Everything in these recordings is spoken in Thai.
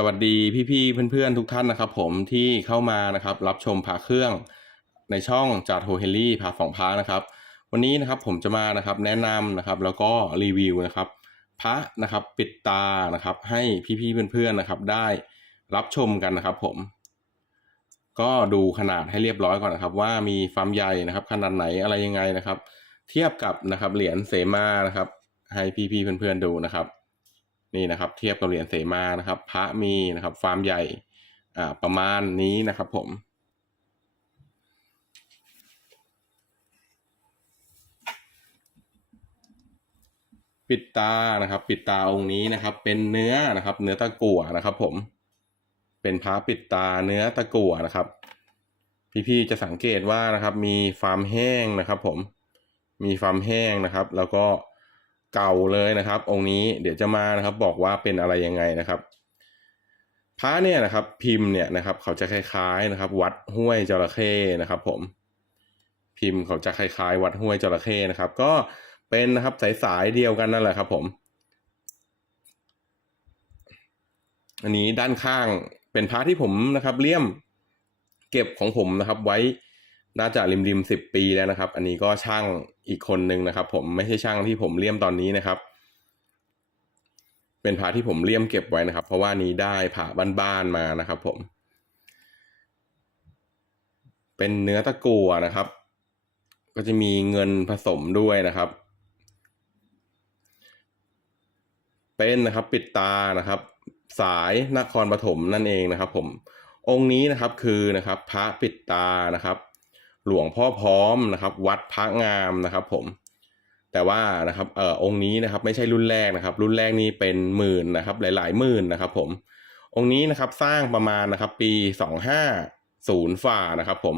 สวัสดีพี่ๆเพื่อนๆทุกท่านนะครับ ผมที่เข้ามานะครับ รับชมพาเครื่องในช่องจาโทเฮลลี่พาสองพานะครับ วันนี้นะครับผมจะมานะครับแนะนำนะครับ แล้วก็รีวิวนะครับ พระนะครับปิดตานะครับ ให้พี่ๆเพื่อนๆนะครับ ได้รับชมกันนะครับ ผม ก็ดูขนาดให้เรียบร้อยก่อนนะครับ ว่ามีความใหญ่นะครับ ขนาดไหนอะไรยังไงนะครับ เทียบกับนะครับเหรียญเสมานะครับ ให้พี่ๆเพื่อนๆดูนะครับ นี่นะครับเทียบกับเหรียญเสมานะครับพระมีนะครับฟาร์มใหญ่อ่าประมาณนี้นะครับผมปิดตานะครับ ปิดตาองค์นี้นะครับ เป็นเนื้อนะครับ เนื้อตะกั่วนะครับ ผม เป็นพระปิดตาเนื้อตะกั่วนะครับ พี่ๆจะสังเกตว่านะครับ มีฟาร์มแห้งนะครับ ผมมีฟาร์มแห้งนะครับ แล้วก็ เก่าเลยนะครับ องค์นี้เดี๋ยวจะมานะครับบอกว่าเป็นอะไรยังไงนะครับพระเนี่ยนะครับพิมพ์เนี่ยนะครับเขาจะคล้ายๆนะครับ วัดห้วยจระเข้นะครับ ผมพิมพ์เขาจะคล้ายๆ วัดห้วยจระเข้นะครับ ก็เป็นนะครับสายๆเดียวกันนั่นแหละครับผม อันนี้ด้านข้างเป็นพระที่ผมนะครับเลี่ยมเก็บของผมนะครับไว้ น่าจะริมริมสิบปีแล้วนะครับ อันนี้ก็ช่างอีกคนนึงนะครับ ผมไม่ใช่ช่างที่ผมเลี่ยมตอนนี้นะครับ เป็นพระที่ผมเลี่ยมเก็บไว้นะครับ เพราะว่านี้ได้ผ่าบ้านๆมานะครับ ผม เป็นเนื้อตะกั่วนะครับ ก็จะมีเงินผสมด้วยนะครับ เป็นนะครับปิดตานะครับ สายนครปฐมนั่นเองนะครับ ผมองค์นี้นะครับคือนะครับ พระปิดตานะครับ หลวงพ่อพร้อมนะครับ วัดพระงามนะครับ ผม แต่ว่านะครับเอ่อองค์นี้นะครับ ไม่ใช่รุ่นแรกนะครับ รุ่นแรกนี่เป็นหมื่นนะครับ หลาย ๆ หมื่นนะครับ ผม องค์นี้นะครับสร้างประมาณนะครับ ปีสองห้าศูนย์ฝ่านะครับ ผม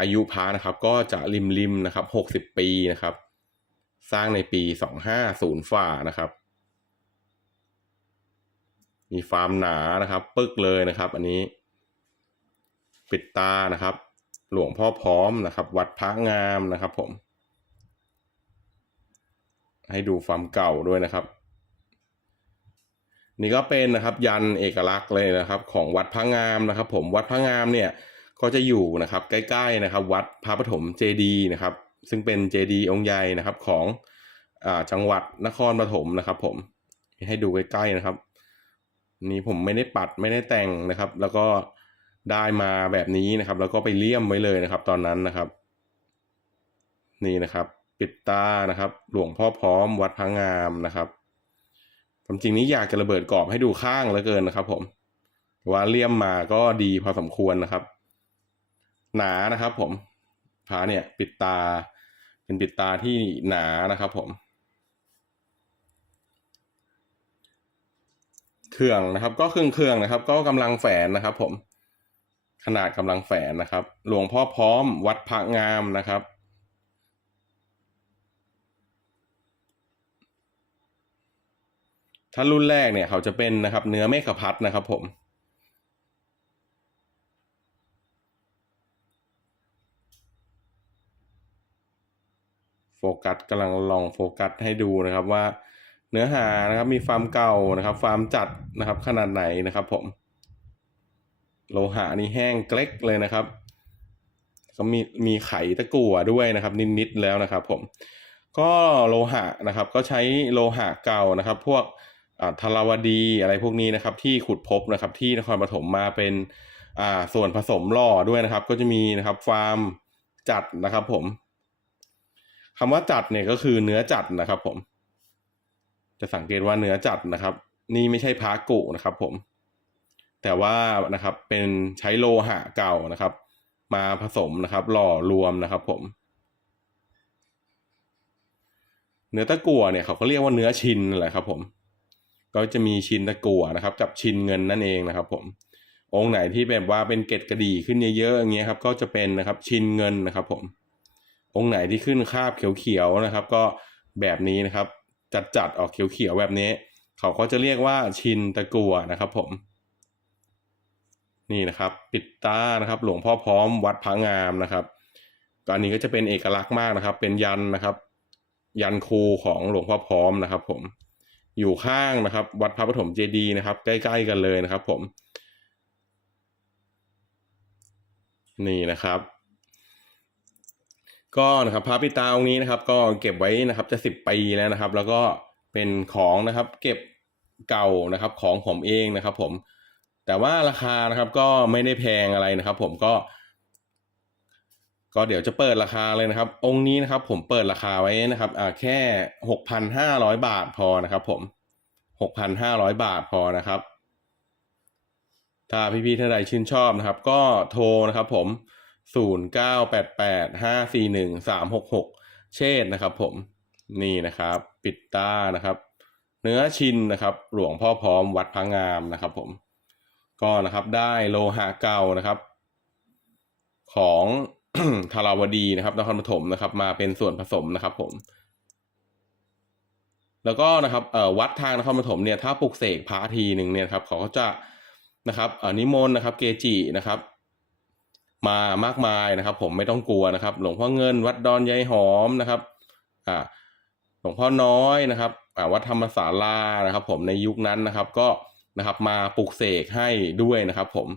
อายุพระนะครับ ก็จะริมริมนะครับหกสิบปีนะครับ สร้างในปีสองห้าศูนย์ฝ่านะครับ มีฟาร์มหนานะครับ ปึกเลยนะครับ อันนี้ ปิดตานะครับ หลวงพ่อพร้อมนะครับ วัดพระงามนะครับผม ให้ดูฟามเก่าด้วยนะครับ นี่ก็เป็นนะครับยันเอกลักษณ์เลยนะครับ ของวัดพระงามนะครับ ผมวัดพระงามเนี่ยก็จะอยู่นะครับ ใกล้ๆนะครับ วัดพระปฐมเจดีนะครับ ซึ่งเป็นเจดีองค์ใหญ่นะครับของอ่าจังหวัดนครปฐมนะครับ ผมให้ดูใกล้ๆนะครับ นี่ผมไม่ได้ปัดไม่ได้แต่งนะครับ แล้วก็ ได้มาแบบนี้นะครับ แล้วก็ไปเลี่ยมไว้เลยนะครับ ตอนนั้นนะครับ นี่นะครับ ปิดตานะครับ หลวงพ่อพร้อมวัดพระงามนะครับผมจริงนี้อยากจะระเบิดกรอบให้ดูข้างเหลือเกินนะครับ ผมว่าเลี่ยมมาก็ดีพอสมควรนะครับ หนานะครับ ผมพระเนี่ย ปิดตา เป็นปิดตาที่หนานะครับ ผมเครื่องนะครับ ก็เครื่องเครื่องนะครับ ก็กำลังแฝนนะครับ ผม ขนาดกำลังแฝนนะครับ หลวงพ่อพร้อมวัดพระงามนะครับ ถ้ารุ่นแรกเนี่ยเขาจะเป็นนะครับ เนื้อเมฆพัดนะครับผมโฟกัสกำลังลองโฟกัสให้ดูนะครับว่าเนื้อหานะครับมีฟาร์มเก่านะครับฟาร์มจัดนะครับขนาดไหนนะครับผม โลหะนี่แห้งเกล็กเลยนะครับก็มีมีไขตะกั่วด้วยนะครับ นิดๆแล้วนะครับ ผม ก็โลหะนะครับ ก็ใช้โลหะเก่านะครับ พวกอ่าทราวดีอะไรพวกนี้นะครับ ที่ขุดพบนะครับ ที่นครปฐมมาเป็นอ่าส่วนผสมหล่อด้วยนะครับ ก็จะมีนะครับฟาร์มจัดนะครับ ผมคำว่าจัดเนี่ยก็คือเนื้อจัดนะครับ ผม จะสังเกตว่าเนื้อจัดนะครับ นี่ไม่ใช่พากุนะครับ ผม แต่ว่านะครับเป็นใช้โลหะเก่านะครับ มาผสมนะครับ หล่อรวมนะครับผม เนื้อตะกั่วเนี่ยเขาก็เรียกว่าเนื้อชินแหละครับ ผม ก็จะมีชินตะกั่วนะครับ กับชินเงินนั่นเองนะครับ ผม องค์ไหนที่แบบว่าเป็นเกล็ดกระดี่ขึ้นเยอะๆอย่างเงี้ยครับ ก็จะเป็นนะครับชินเงินนะครับ ผม องค์ไหนที่ขึ้นคาบเขียวๆนะครับ ก็แบบนี้นะครับ จัดๆออกเขียวๆแบบนี้ เขาก็จะเรียกว่าชินตะกั่วนะครับ ผม นี่นะครับ ปิดตานะครับ หลวงพ่อพร้อมวัดพระงามนะครับก็อันนี้ก็จะเป็นเอกลักษณ์มากนะครับ เป็นยันนะครับ ยันครูของหลวงพ่อพร้อมนะครับ ผมอยู่ข้างนะครับ วัดพระปฐมเจดีย์นะครับ ใกล้ๆกันเลยนะครับ ผม นี่นะครับ ก็นะครับพระปิตาองค์นี้นะครับ ก็เก็บไว้นะครับ จะสิบปีแล้วนะครับ แล้วก็เป็นของนะครับ เก็บเก่านะครับ ของผมเองนะครับ ผม แต่ว่าราคานะครับก็ไม่ได้แพงอะไรนะครับ ผมก็ ก็เดี๋ยวจะเปิดราคาเลยนะครับ องค์นี้นะครับ ผมเปิดราคาไว้นะครับอ่าแค่หกพันห้าร้อยบาทพอนะครับ ผมหกพันห้าร้อยบาทพอนะครับ ถ้าพี่ๆท่านใดชื่นชอบนะครับ ก็โทรนะครับผมศูนย์เก้าแปดแปดห้าสี่หนึ่งสามหกหกเชษฐ์นะครับ ผมนี่นะครับ ปิดตานะครับ เนื้อชินนะครับ หลวงพ่อพร้อมวัดพระงามนะครับ ผม ก็นะครับได้โลหะเก่านะครับ ของธาราวดีนะครับนครปฐมนะครับ มาเป็นส่วนผสมนะครับ ผม แล้วก็นะครับเอ่อวัดทางนครปฐมเนี่ยถ้าปลุกเสกพระทีหนึ่งเนี่ยครับเขาก็จะนะครับอนิมนต์นะครับ เกจินะครับมามากมายนะครับ ผมไม่ต้องกลัวนะครับ หลวงพ่อเงิน วัดดอนยายหอมนะครับอ่าหลวงพ่อน้อยนะครับอ่าวัดธรรมศาลานะครับ ผมในยุคนั้นนะครับ ก็ นะครับมาปลุกเสกให้ด้วยนะครับผม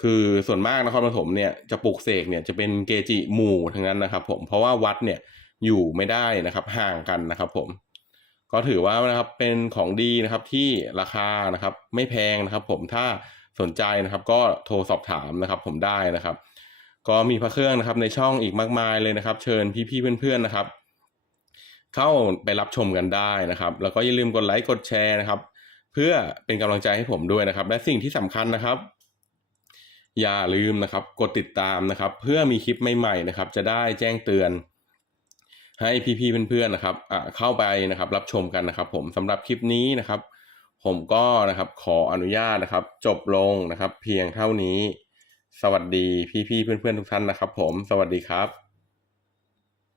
คือส่วนมากนครปฐมเนี่ยจะปลุกเสกเนี่ยจะเป็นเกจิหมู่ทั้งนั้นนะครับ ผมเพราะว่าวัดเนี่ยอยู่ไม่ได้นะครับห่างกันนะครับ ผม ก็ถือว่านะครับเป็นของดีนะครับที่ราคานะครับไม่แพงนะครับ ผมถ้าสนใจนะครับ ก็โทรสอบถามนะครับ ผมได้นะครับ ก็มีพระเครื่องนะครับในช่องอีกมากมายเลยนะครับ เชิญพี่ๆเพื่อนๆนะครับ เข้าไปรับชมกันได้นะครับ แล้วก็อย่าลืมกดไลค์กดแชร์นะครับ เพื่อเป็นกำลังใจให้ผมด้วยนะครับ และสิ่งที่สำคัญนะครับ อย่าลืมนะครับ กดติดตามนะครับ เพื่อมีคลิปใหม่ๆนะครับ จะได้แจ้งเตือน ให้พี่ๆเพื่อนๆนะครับเข้าไปนะครับ รับชมกันนะครับ ผมสำหรับคลิปนี้นะครับ ผมก็นะครับขออนุญาตนะครับ จบลงนะครับ เพียงเท่านี้ สวัสดีพี่ๆเพื่อนๆทุกท่านนะครับ ผม สวัสดีครับ